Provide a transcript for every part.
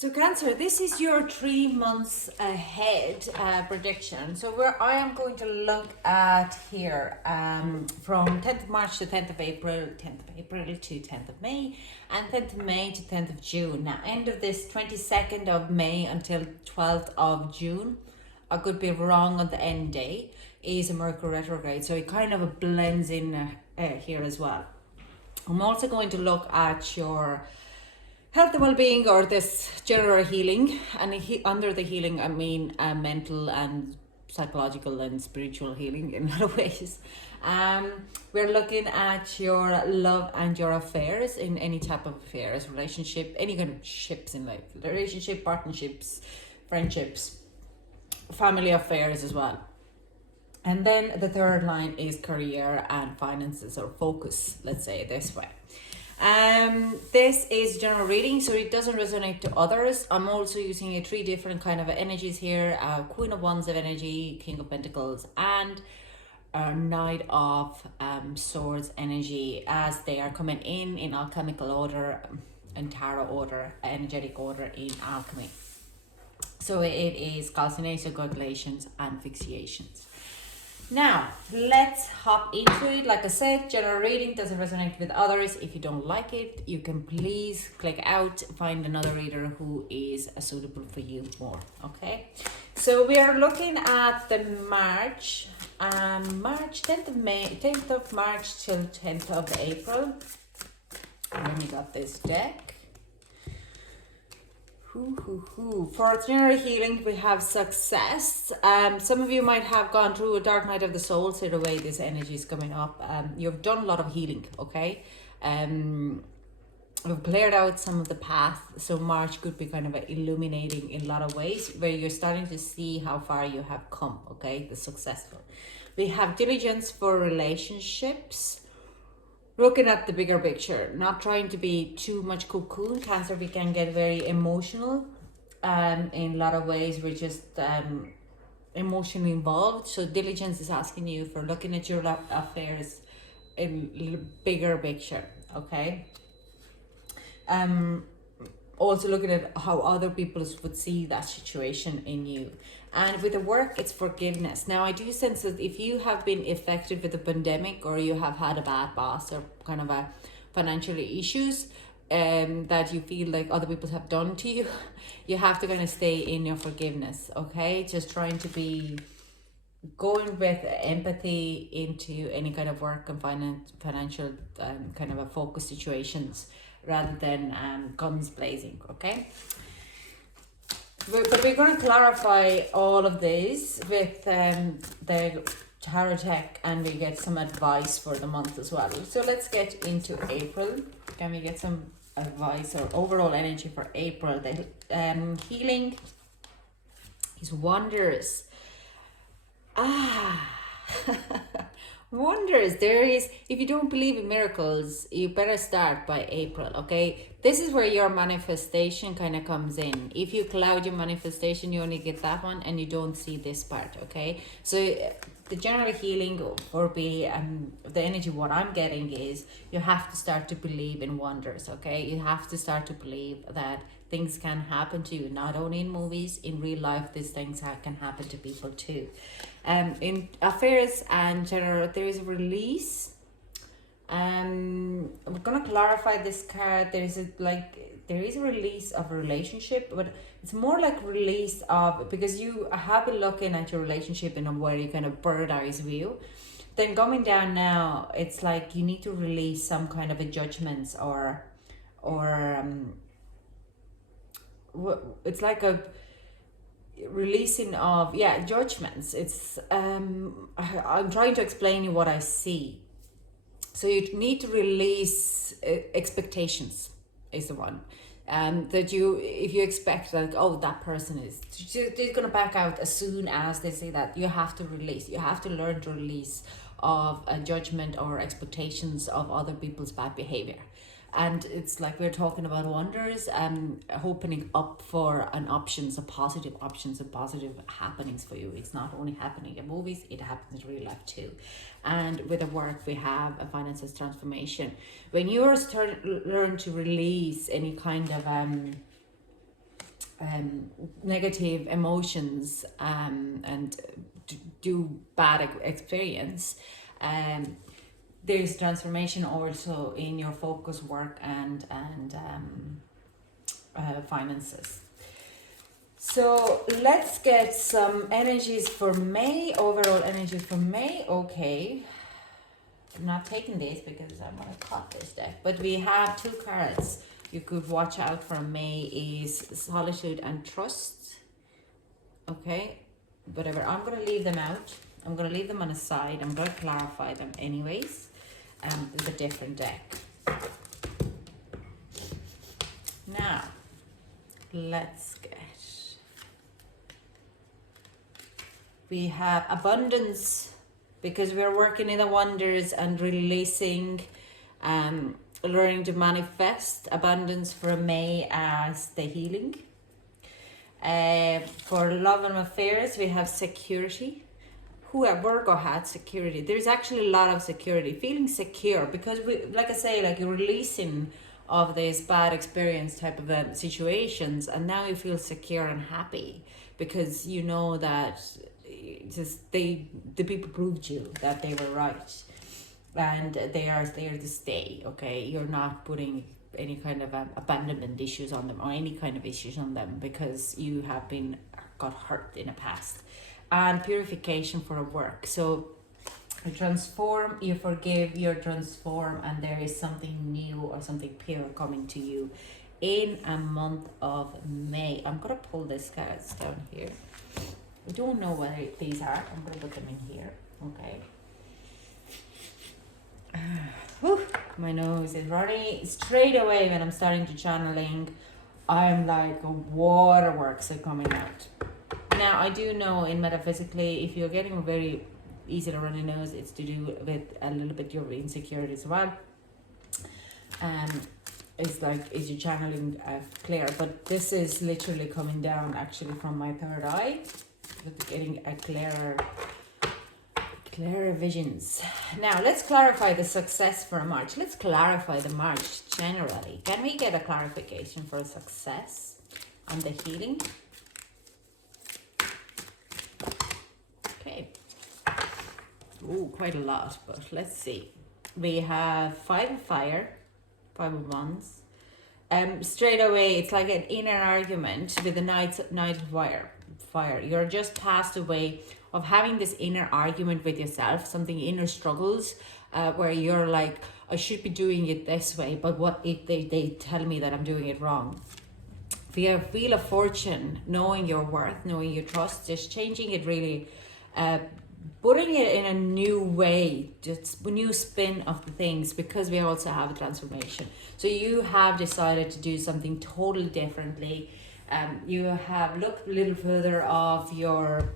So Cancer, this is your 3 months ahead prediction. So where I am going to look at here from 10th of March to 10th of April, 10th of April to 10th of May, and 10th of May to 10th of June. Now, end of this 22nd of May until 12th of June, I could be wrong on the end day, is a Mercury retrograde. So it kind of blends in here as well. I'm also going to look at your health and well-being, or this general healing, and under the healing I mean mental and psychological and spiritual healing in a lot of ways. We're looking at your love and your affairs, in any type of affairs, relationship, any kind of ships in life, relationship, partnerships, friendships, family affairs as well. And then the third line is career and finances, or focus, let's say it this way. This is general reading, so it doesn't resonate to others. I'm also using 3 different kind of energies here: Queen of Wands of energy, King of Pentacles, and Knight of Swords energy, as they are coming in alchemical order and tarot order, energetic order in alchemy. So it is calcination, calculations, and fixations. Now, let's hop into it. Like I said, general reading doesn't resonate with others. If you don't like it, you can please click out, find another reader who is suitable for you more, okay? So we are looking at the March 10th of May, 10th of March till 10th of April. And then we got this deck. For general healing, we have success. Some of you might have gone through a dark night of the soul, so the way this energy is coming up. You've done a lot of healing, okay? We've cleared out some of the path, so March could be kind of illuminating in a lot of ways, where you're starting to see how far you have come, okay? The successful. We have diligence for relationships. Looking at the bigger picture, not trying to be too much cocoon. Cancer, we can get very emotional in a lot of ways. We're just emotionally involved. So diligence is asking you for looking at your affairs in a bigger picture, okay? Also looking at how other people would see that situation in you. And with the work, it's forgiveness. Now, I do sense that if you have been affected with the pandemic, or you have had a bad boss, or kind of a financial issues that you feel like other people have done to you, you have to kind of stay in your forgiveness, okay? Just trying to be going with empathy into any kind of work and financial kind of a focus situations, rather than guns blazing, okay? But we're going to clarify all of this with the tarot deck, and we get some advice for the month as well. So let's get into April. Can we get some advice or overall energy for April? The healing is wonders. Wonders. There is, if you don't believe in miracles, you better start by April, okay? This is where your manifestation kind of comes in. If you cloud your manifestation, you only get that one, and you don't see this part, okay? So the general healing, or be the energy, what I'm getting is you have to start to believe in wonders, okay? You have to start to believe that things can happen to you, not only in movies, in real life. These things can happen to people too. In affairs and general, there is a release. I'm gonna clarify this card. There is a release of a relationship, but it's more like release of, because you have been looking at your relationship in a very kind of bird eyes view. Then coming down now, it's like you need to release some kind of a judgments, or it's like a releasing of judgments. It's I'm trying to explain you what I see. So you need to release expectations is the one. That if you expect, like, oh, that person is, they're gonna back out as soon as they say that, you have to release. You have to learn to release of a judgment or expectations of other people's bad behavior. And it's like we're talking about wonders, opening up for options, positive options and positive happenings for you. It's not only happening in movies, it happens in real life too. And with the work, we have a finances transformation. When you learn to release any kind of negative emotions and do bad experience, there's transformation also in your focus, work, and finances. So let's get some energies for May, overall energy for May. Okay, I'm not taking this because I'm going to cut this deck, but we have two cards you could watch out for. May is solitude and trust. Okay, whatever, I'm going to leave them out. I'm going to leave them on a side. I'm going to clarify them anyways. It's a different deck. Now, let's get... We have abundance, because we're working in the wonders and releasing, learning to manifest abundance for May as the healing. For love and affairs, we have security. Virgo had security. There's actually a lot of security, feeling secure, because we, like I say, like you're releasing of these bad experience type of situations, and now you feel secure and happy because you know that just the people proved you that they were right, and they are there to stay. Okay, you're not putting any kind of abandonment issues on them or any kind of issues on them because you have got hurt in the past. And purification for work. So you transform, you forgive, you transform, and there is something new or something pure coming to you in a month of May. I'm gonna pull these cards down here. I don't know what these are. I'm gonna put them in here. Okay. My nose is running straight away when I'm starting to channeling. I'm like waterworks are coming out. Now, I do know in metaphysically, if you're getting a very easy to runny nose, it's to do with a little bit your insecurity as well. It's like, is you channeling clear? But this is literally coming down actually from my third eye, with getting a clearer visions. Now, let's clarify the success for March. Let's clarify the March generally. Can we get a clarification for success and the healing? Quite a lot, but let's see. We have 5 of fire, 5 of wands. Straight away, it's like an inner argument with the knight of fire. You're just passed away of having this inner argument with yourself, something inner struggles, where you're like, I should be doing it this way, but what if they tell me that I'm doing it wrong? Wheel of fortune, knowing your worth, knowing your trust, just changing it really, putting it in a new way, just a new spin of the things, because we also have a transformation. So you have decided to do something totally differently. You have looked a little further of your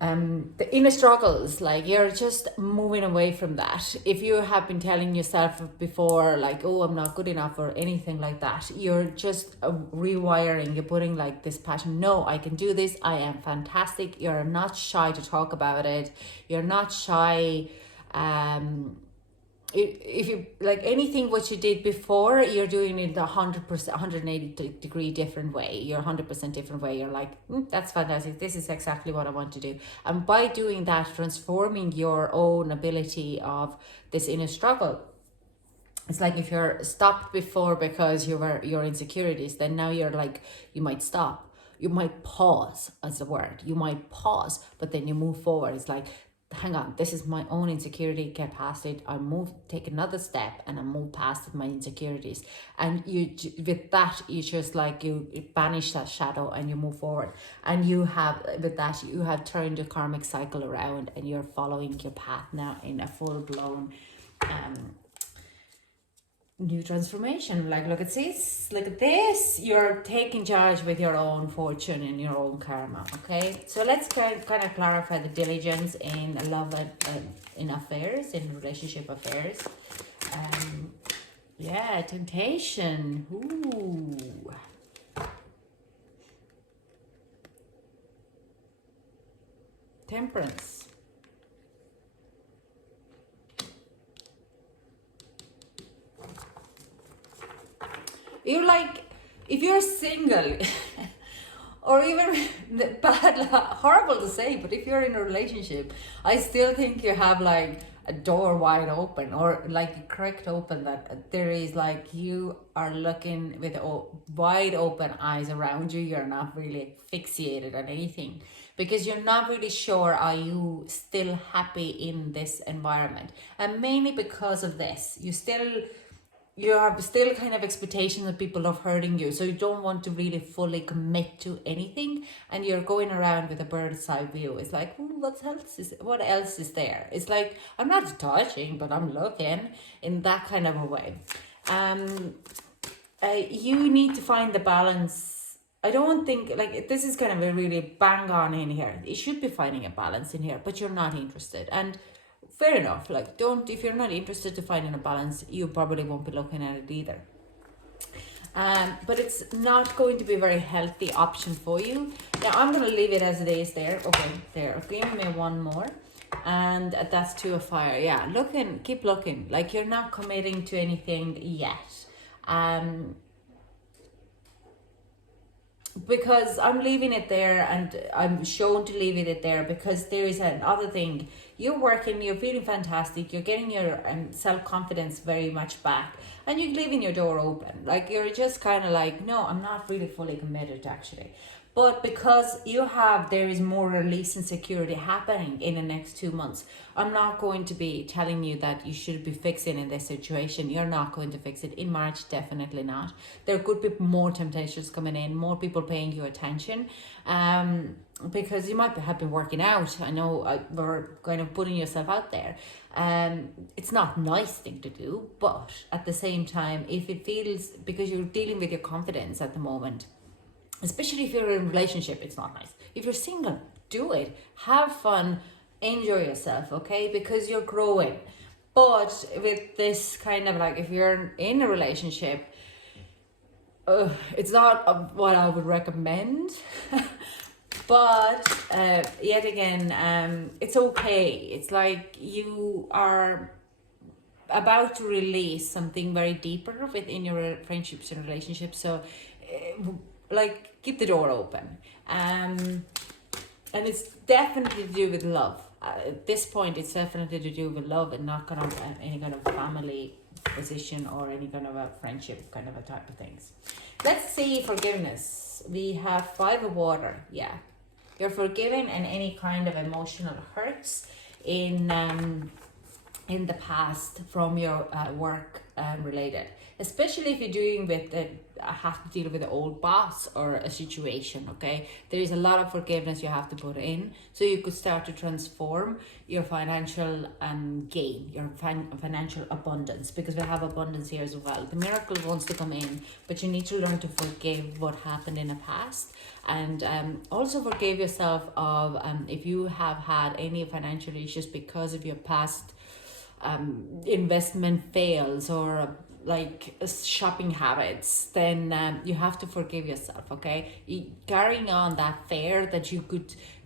the inner struggles, like you're just moving away from that. If you have been telling yourself before, like, oh, I'm not good enough or anything like that, you're just rewiring. You're putting like this passion. No, I can do this. I am fantastic. You're not shy to talk about it. You're not shy. If you like anything what you did before, you're doing it 100%, 180 degree different way. You're 100% different way. You're like, that's fantastic. This is exactly what I want to do. And by doing that, transforming your own ability of this inner struggle. It's like if you're stopped before because your insecurities, then now you're like, you might stop. You might pause as the word. You might pause, but then you move forward. It's like, hang on, this is my own insecurity, get past it, take another step and I move past my insecurities. And you, with that, you just like, you banish that shadow and you move forward. And you have, with that, you have turned the karmic cycle around and you're following your path now in a full-blown new transformation. Like, look at this, you're taking charge with your own fortune and your own karma. Okay, so let's kind of clarify the diligence in love and in affairs, in relationship affairs. Yeah, temptation. Ooh. Temperance. You're like, if you're single, or even bad, horrible to say, but if you're in a relationship, I still think you have like a door wide open, or like a cracked open, that there is like, you are looking with wide open eyes around you. You're not really fixated on anything, because you're not really sure, are you still happy in this environment? And mainly because of this, you have still kind of expectations of people of hurting you, so you don't want to really fully commit to anything, and you're going around with a bird's eye view. It's like, what else is there? It's like, I'm not touching, but I'm looking, in that kind of a way. You need to find the balance. I don't think, like, this is kind of a really bang on in here. You should be finding a balance in here, but you're not interested, and fair enough. Like, if you're not interested to finding a balance, you probably won't be looking at it either. But it's not going to be a very healthy option for you. Now, I'm going to leave it as it is there. Okay, there. Give me one more. And that's Two of Fire. Yeah, keep looking. Like, you're not committing to anything yet. Because I'm leaving it there, and I'm shown to leave it there because there is another thing. You're working, you're feeling fantastic, you're getting your self-confidence very much back, and you're leaving your door open. Like, you're just kind of like, no, I'm not really fully committed actually. But because there is more release and security happening in the next 2 months, I'm not going to be telling you that you should be fixing in this situation. You're not going to fix it in March, definitely not. There could be more temptations coming in, more people paying you attention, because you might have been working out. I know we're kind of putting yourself out there. It's not a nice thing to do, but at the same time, if it feels, because you're dealing with your confidence at the moment, especially if you're in a relationship, it's not nice. If you're single, do it. Have fun. Enjoy yourself, okay? Because you're growing. But with this kind of like, if you're in a relationship, it's not what I would recommend. But yet again, it's okay. It's like you are about to release something very deeper within your friendships and relationships. So like, keep the door open. And it's definitely to do with love. At this point, it's definitely to do with love, and not kind of any kind of family position or any kind of a friendship kind of a type of things. Let's see forgiveness. We have Five of Water. Yeah, you're forgiven and any kind of emotional hurts in the past from your work related, especially if you're doing with have to deal with an old boss or a situation. Okay, there is a lot of forgiveness you have to put in, so you could start to transform your financial gain, your financial abundance, because we have abundance here as well. The miracle wants to come in, but you need to learn to forgive what happened in the past, and also forgive yourself of if you have had any financial issues because of your past investment fails or like shopping habits. Then you have to forgive yourself. Okay, carrying on that fear that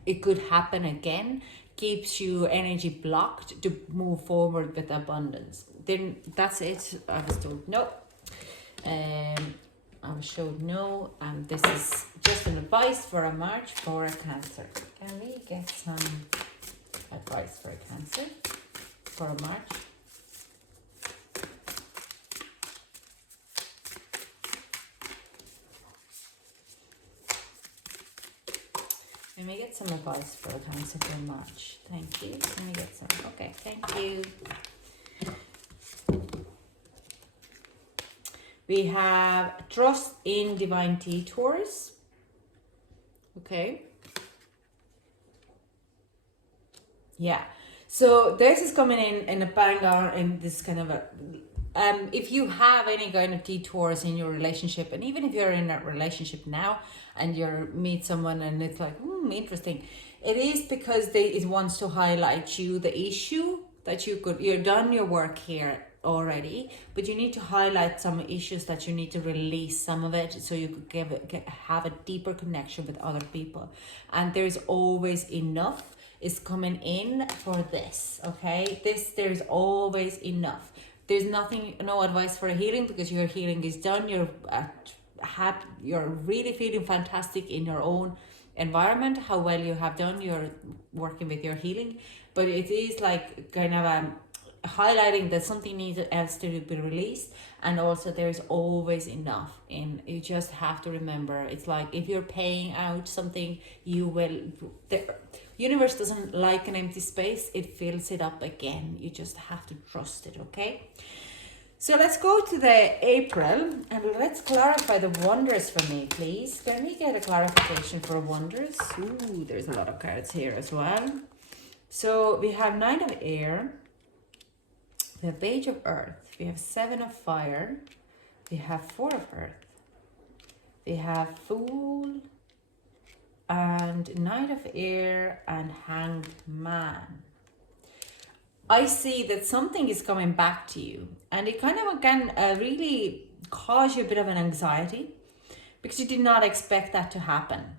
it could happen again keeps you energy blocked to move forward with abundance. Then that's it. I was told no. I was showed no. This is just an advice for a March for a Cancer. Can we get some advice for a Cancer for a March? Let me get some advice for a Cancer for March. Thank you. Let me get some. Okay, thank you. We have trust in divine detours. Okay. Yeah. So this is coming in a bang on in this kind of a if you have any kind of detours in your relationship, and even if you're in a relationship now and you meet someone and it's like interesting, it is because it wants to highlight you the issue that you're done your work here already, but you need to highlight some issues that you need to release some of it, so you could have a deeper connection with other people. And there's always enough is coming in for this. Okay, there's always enough. There's no advice for a healing, because your healing is done. You're at you're really feeling fantastic in your own environment, how well you have done, you're working with your healing, but it is like kind of highlighting that something needs else to be released, and also there's always enough. And you just have to remember, it's like if you're paying out something, you will, the universe doesn't like an empty space, it fills it up again. You just have to trust it. Okay, so let's go to the April and let's clarify the wonders for me, please. Can we get a clarification for wonders? Ooh, there's a lot of cards here as well. So we have Knight of Air, we have Page of Earth, we have Seven of Fire, we have Four of Earth, we have Fool, and Knight of Air, and Hanged Man. I see that something is coming back to you, and it kind of can really cause you a bit of an anxiety because you did not expect that to happen.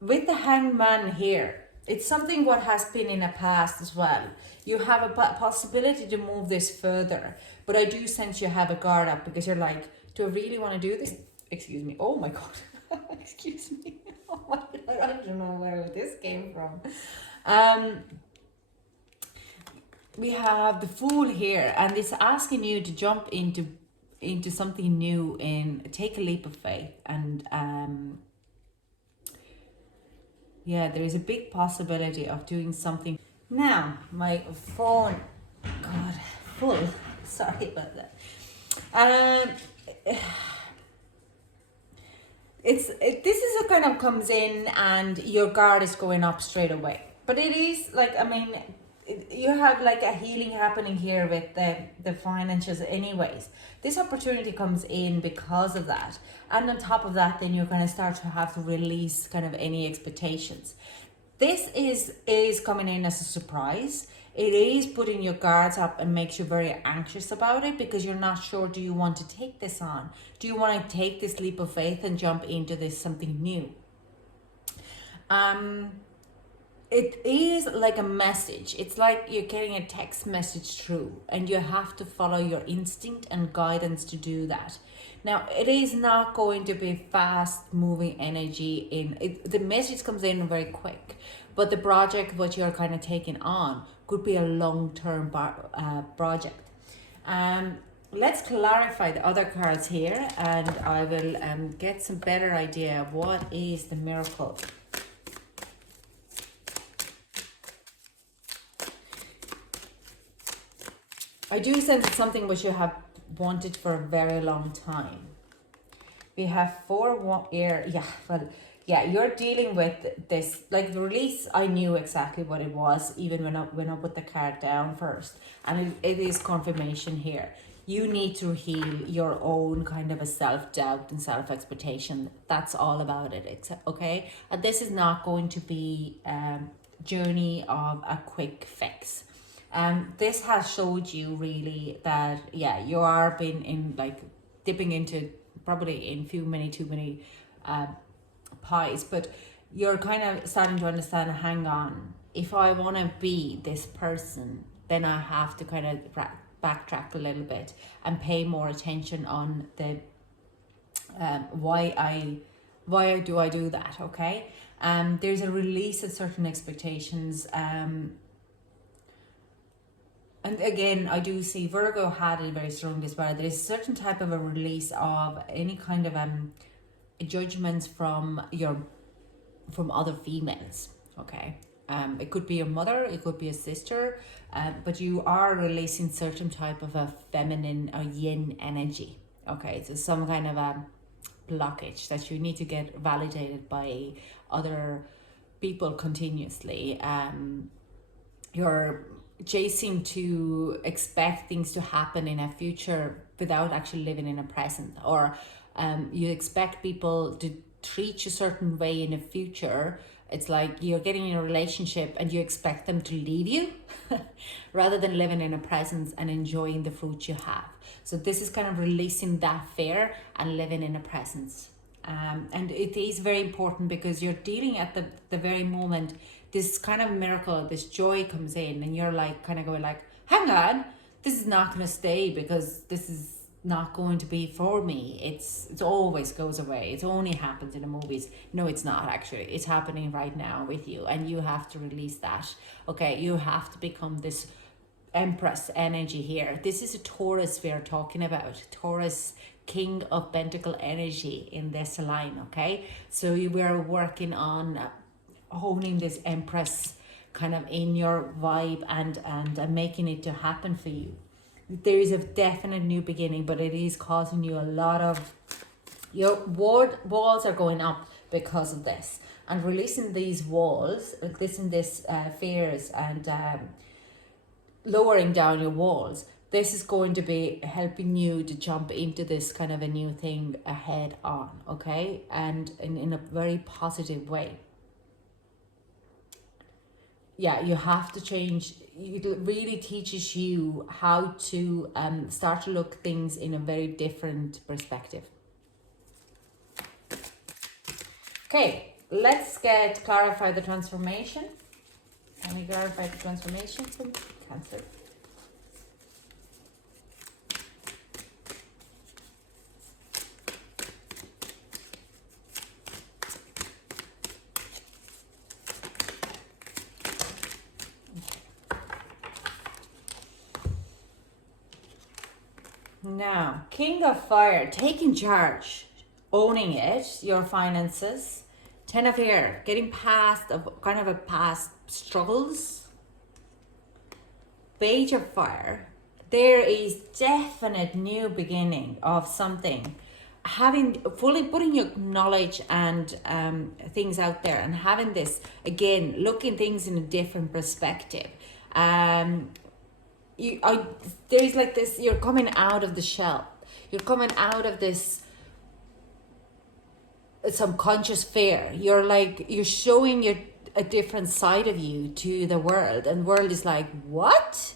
With the Hanged Man here, it's something what has been in the past as well. You have a possibility to move this further, but I do sense you have a guard up because you're like, do I really want to do this? Excuse me. Oh my God. Excuse me. Oh my God. I don't know where this came from. We have the Fool here, and it's asking you to jump into something new and take a leap of faith. And yeah, there is a big possibility of doing something. Now, my phone, God, full. Sorry about that. This is a kind of comes in and your guard is going up straight away. But it is like, I mean, you have like a healing happening here with the finances anyways. This opportunity comes in because of that. And on top of that, then you're going to start to have to release kind of any expectations. This is coming in as a surprise. It is putting your guards up and makes you very anxious about it because you're not sure, do you want to take this on? Do you want to take this leap of faith and jump into this something new? It is like a message. It's like you're getting a text message through and you have to follow your instinct and guidance to do that. Now, it is not going to be fast moving energy the message comes in very quick, but the project, what you're kind of taking on, could be a long-term project. Let's clarify the other cards here, and I will get some better idea of what is the miracle. I do sense it's something which you have wanted for a very long time. We have you're dealing with this, like the release. I knew exactly what it was even when I put the card down first, and it is confirmation here. You need to heal your own kind of a self-doubt and self-expectation. That's all about it, okay? And this is not going to be a journey of a quick fix. This has showed you really that, yeah, you are been in like dipping into probably in too many pies, but you're kind of starting to understand, hang on, if I want to be this person, then I have to kind of backtrack a little bit and pay more attention on the why do I do that, okay? There's a release of certain expectations. And again, I do see Virgo had it very strong as well. There is a certain type of a release of any kind of judgments from other females. Okay, it could be your mother, it could be a sister, but you are releasing certain type of a feminine or yin energy. Okay, so some kind of a blockage that you need to get validated by other people continuously. You're chasing to expect things to happen in a future without actually living in a present, or you expect people to treat you a certain way in the future. It's like you're getting in a relationship and you expect them to leave you rather than living in a present and enjoying the fruit you have. So this is kind of releasing that fear and living in a presence. And it is very important because you're dealing at the very moment this kind of miracle, this joy comes in, and you're like kind of going like, hang on, this is not going to stay because this is not going to be for me. It's always goes away. It only happens in the movies. No, it's not actually. It's happening right now with you, and you have to release that. Okay, you have to become this Empress energy here. This is a Taurus we are talking about. Taurus, King of Pentacle energy in this line. Okay, so we are working on honing this Empress kind of in your vibe and making it to happen for you. There is a definite new beginning, but it is causing you a lot of, your walls are going up because of this, and releasing these walls, releasing this fears and lowering down your walls. This is going to be helping you to jump into this kind of a new thing ahead on, okay, and in a very positive way. Yeah, you have to change. It really teaches you how to start to look things in a very different perspective. Okay, let's clarify the transformation. Can we clarify the transformation from Cancer? Now, King of Fire, taking charge, owning it, your finances. Ten of Air, getting past kind of a past struggles. Page of Fire, there is definite new beginning of something. Having fully putting your knowledge and things out there, and having this again, looking things in a different perspective. There's like this, you're coming out of the shell, you're coming out of this subconscious fear. You're showing a different side of you to the world, and the world is like, what?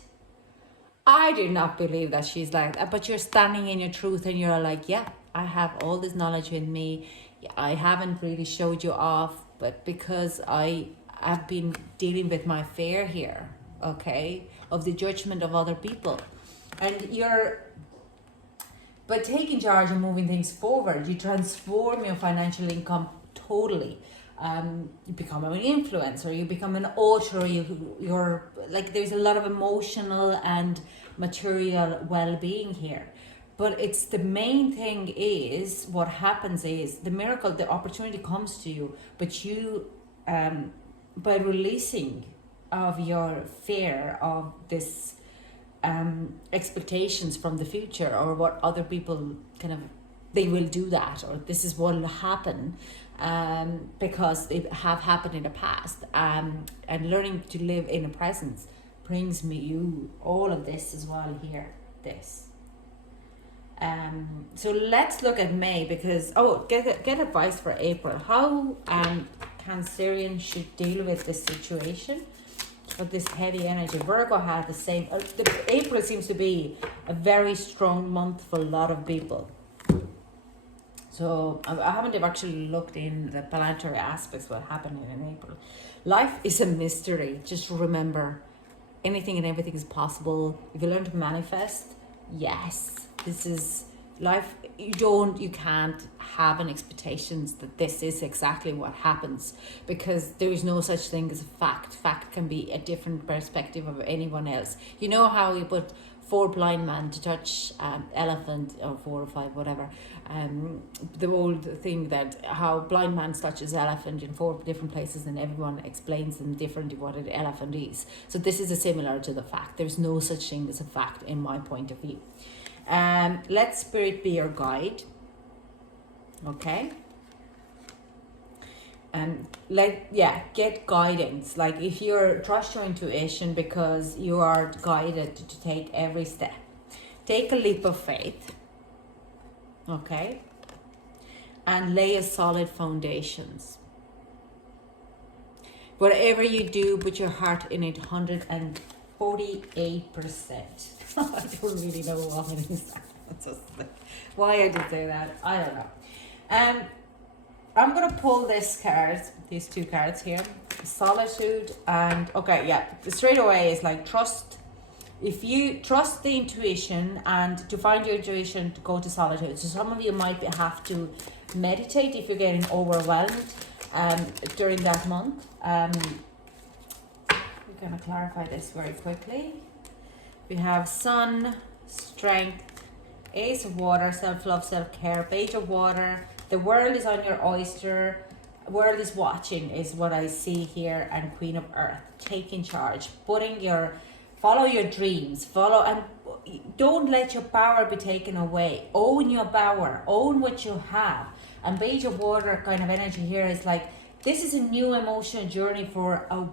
I do not believe that she's like that. But you're standing in your truth, and you're like, yeah, I have all this knowledge in me. I haven't really showed you off, but because I have been dealing with my fear here, okay, of the judgment of other people. And by taking charge and moving things forward, you transform your financial income totally. You become an influencer, you become an author, you're like, there's a lot of emotional and material well-being here. But it's the main thing is, what happens is, the miracle, the opportunity comes to you, but you, by releasing of your fear of this expectations from the future, or what other people kind of, they will do that, or this is what will happen, because it have happened in the past, and learning to live in the present brings me you all of this as well here, this. So let's look at May, because get advice for April, how Cancerian should deal with this situation of this heavy energy. Virgo had the same. April seems to be a very strong month for a lot of people. So I haven't actually looked in the planetary aspects what happened in April. Life is a mystery. Just remember, anything and everything is possible. If you learn to manifest, yes, this is life. You can't have an expectations that this is exactly what happens, because there is no such thing as a fact. Fact can be a different perspective of anyone else. You know how you put 4 blind men to touch elephant, or 4 or 5, whatever. The old thing that how blind man touches elephant in 4 different places, and everyone explains them differently what an elephant is. So this is a similar to the fact. There's no such thing as a fact in my point of view. Let spirit be your guide. Okay. Get guidance. Like, if you're trust your intuition, because you are guided to take every step. Take a leap of faith. Okay. And lay a solid foundations. Whatever you do, put your heart in it 148%. I don't really know why I did say that. I don't know. I'm gonna pull these 2 cards here. Solitude and straight away is like trust if you trust the intuition, and to find your intuition, to go to solitude. So some of you might have to meditate if you're getting overwhelmed during that month. We're going to clarify this very quickly. We have Sun, Strength, Ace of Water, Self-love, Self-care, Page of Water. The world is on your oyster. World is watching is what I see here. And Queen of Earth, taking charge, follow your dreams, and don't let your power be taken away. Own your power, own what you have. And Page of Water kind of energy here is like, this is a new emotional journey for a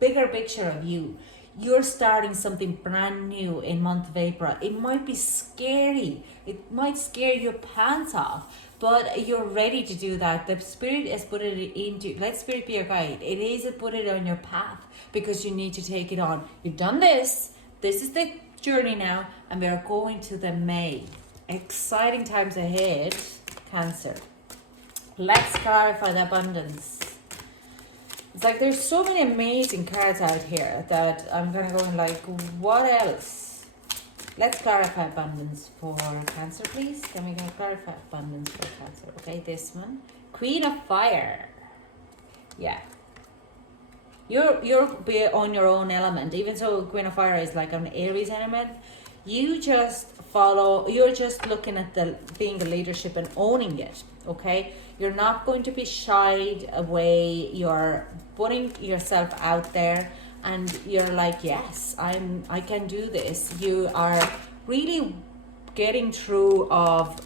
bigger picture of you. You're starting something brand new in month of April. It might be scary. It might scare your pants off, but you're ready to do that. The Spirit has put it into, let Spirit be your guide. It is to put it on your path because you need to take it on. You've done this. This is the journey now, and we are going to the May. Exciting times ahead, Cancer. Let's clarify the abundance. It's like there's so many amazing cards out here that I'm going to go in like, what else? Let's clarify abundance for Cancer, please. Then we're going to clarify abundance for Cancer. Okay, this one. Queen of Fire. Yeah. You're on your own element. Even so, Queen of Fire is like an Aries element. You just follow, you're just looking at being the leadership and owning it, okay? You're not going to be shied away. You're putting yourself out there and you're like, yes, I can do this. You are really getting through of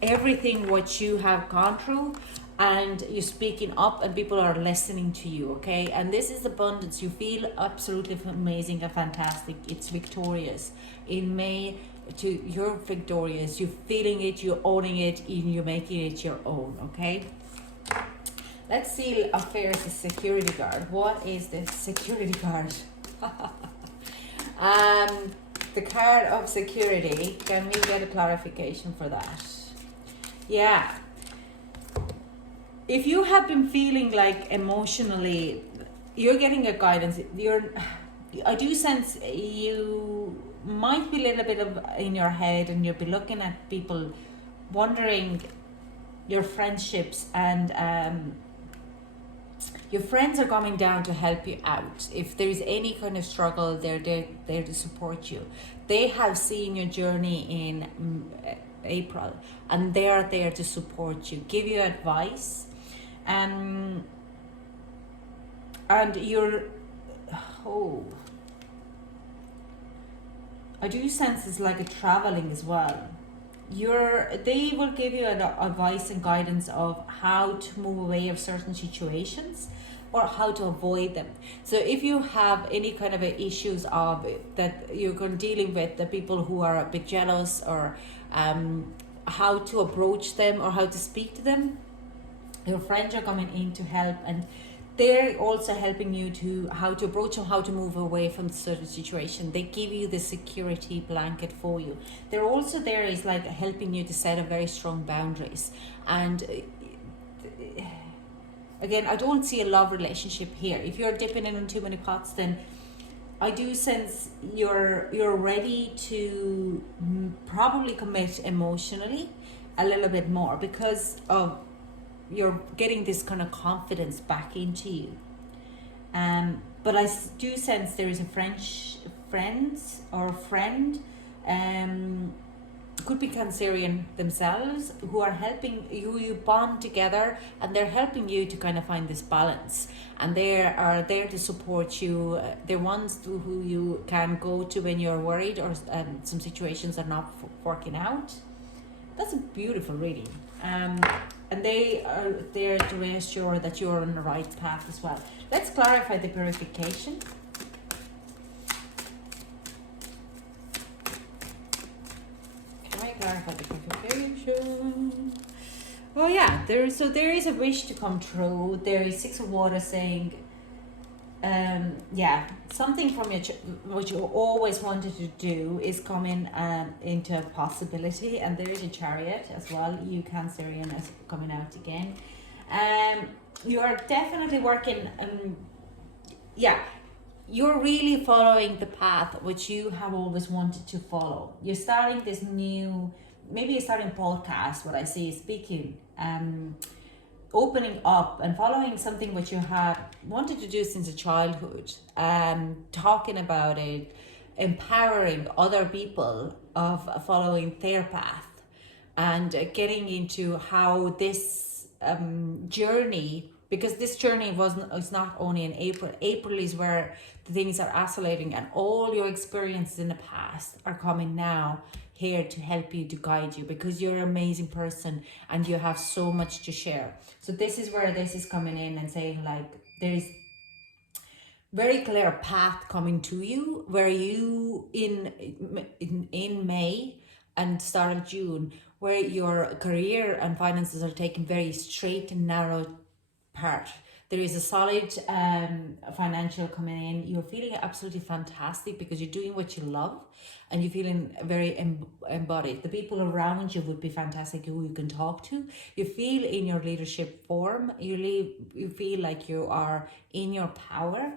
everything what you have gone through, and you're speaking up and people are listening to you, okay? And this is abundance. You feel absolutely amazing and fantastic. It's victorious. In May, you're victorious. You're feeling it, you're owning it, and you're making it your own, okay? Let's see affairs the security guard. What is the security guard? The card of security. Can we get a clarification for that? Yeah. If you have been feeling like emotionally, you're getting a guidance. I do sense you might be a little bit of in your head, and you'll be looking at people, wondering your friendships, and your friends are coming down to help you out. If there's any kind of struggle, they're there to support you. They have seen your journey in April, and they are there to support you, give you advice. And you're, I do sense it's like a traveling as well. They will give you advice and guidance of how to move away of certain situations or how to avoid them. So if you have any kind of issues of that you're dealing with, the people who are a bit jealous, or how to approach them or how to speak to them, your friends are coming in to help, and they're also helping you to how to approach them, how to move away from certain situation. They give you the security blanket for you. They're also there is like helping you to set a very strong boundaries. And again, I don't see a love relationship here. If you're dipping in too many pots, then I do sense you're ready to probably commit emotionally a little bit more, because of you're getting this kind of confidence back into you. But I do sense there is a friend, could be Cancerian themselves, who are helping you bond together, and they're helping you to kind of find this balance, and they are there to support you. They're ones who you can go to when you're worried or some situations are not working out. That's a beautiful reading. And they are there to reassure that you're on the right path as well. Let's clarify the purification. Can I clarify the purification? Oh yeah, there is a wish to come true. There is Six of Water saying, something from what you always wanted to do is coming into a possibility, and there is a Chariot as well. You Cancerian is coming out again. You are definitely working. you're really following the path which you have always wanted to follow. You're starting this new, maybe you're starting podcast, what I see is speaking, opening up and following something which you have wanted to do since a childhood, talking about it, empowering other people of following their path, and getting into how this journey, because this journey is not only in April. April is where the things are oscillating, and all your experiences in the past are coming now here to help you, to guide you, because you're an amazing person and you have so much to share. So this is where this is coming in and saying, like, there is very clear path coming to you, where you in May and start of June, where your career and finances are taking very straight and narrow part. There is a solid financial coming in. You're feeling absolutely fantastic because you're doing what you love, and you're feeling very embodied. The people around you would be fantastic who you can talk to. You feel in your leadership form. You feel like you are in your power.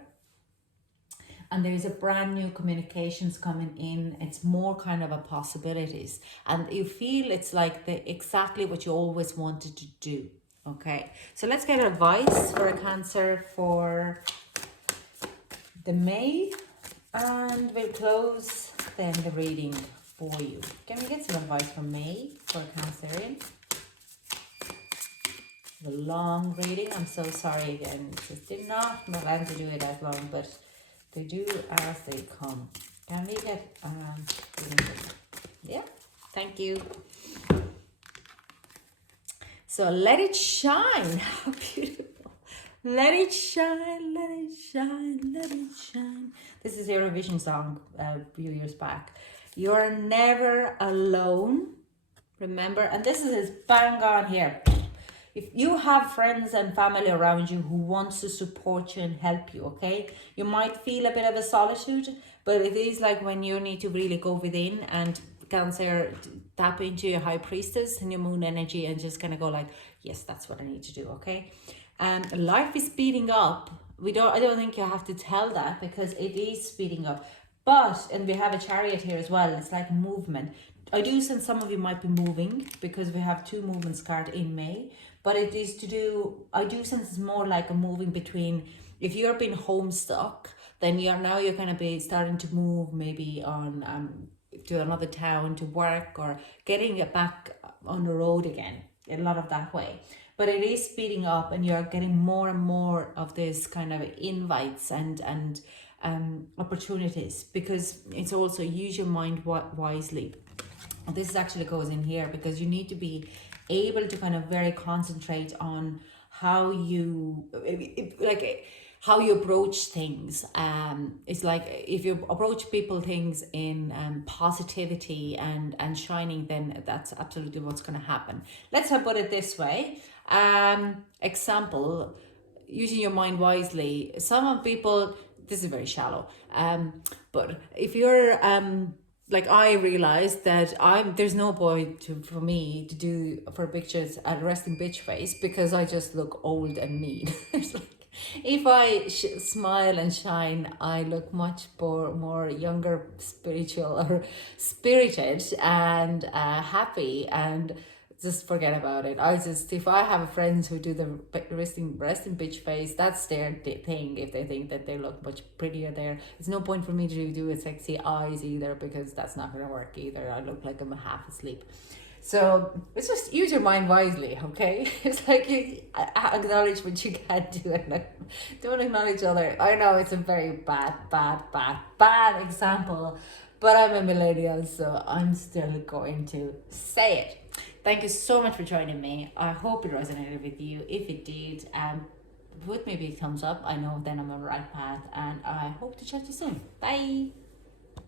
And there is a brand new communications coming in. It's more kind of a possibilities, and you feel it's like exactly what you always wanted to do. Okay, so let's get advice for a Cancer for the May, and we'll close then the reading for you. Can we get some advice for May for a Cancerian? The long reading. I'm so sorry again. Just did not plan to do it as long, but they do as they come. Can we get yeah, thank you. So let it shine. How beautiful. Let it shine, let it shine, let it shine. This is a Eurovision song a few years back. You're never alone. Remember, and this is bang on here. If you have friends and family around you who wants to support you and help you, okay? You might feel a bit of a solitude, but it is like when you need to really go within and Cancer, tap into your high priestess and your moon energy and just kind of go like, yes, that's what I need to do, okay? And life is speeding up. I don't think you have to tell that, because it is speeding up. But, and we have a Chariot here as well, it's like movement. I do sense some of you might be moving, because we have 2 movements card in May. But it is to do, I do sense it's more like a moving between, if you're being home stuck, then you're going to be starting to move maybe on to another town to work, or getting it back on the road again, a lot of that way. But it is speeding up, and you're getting more and more of this kind of invites and opportunities, because it's also use your mind wisely. And this actually goes in here, because you need to be able to kind of very concentrate on how you how you approach things. It's like if you approach things in positivity and shining, then that's absolutely what's going to happen. Let's put it this way. Example, using your mind wisely. Some people, this is very shallow, but if you're like, I realized that there's no point for me to do for pictures at resting bitch face, because I just look old and mean. It's like, if I smile and shine, I look much more younger, spiritual, or spirited, and happy, and just forget about it. If I have friends who do the resting bitch face, that's their thing. If they think that they look much prettier there, it's no point for me to do a sexy eyes either, because that's not going to work either. I look like I'm half asleep. So it's just use your mind wisely, okay? It's like you acknowledge what you can't do, and don't acknowledge other. I know it's a very bad example, but I'm a millennial, so I'm still going to say it. Thank you so much for joining me. I hope it resonated with you. If it did, put maybe a thumbs up. I know then I'm on the right path, and I hope to chat to you soon. Bye.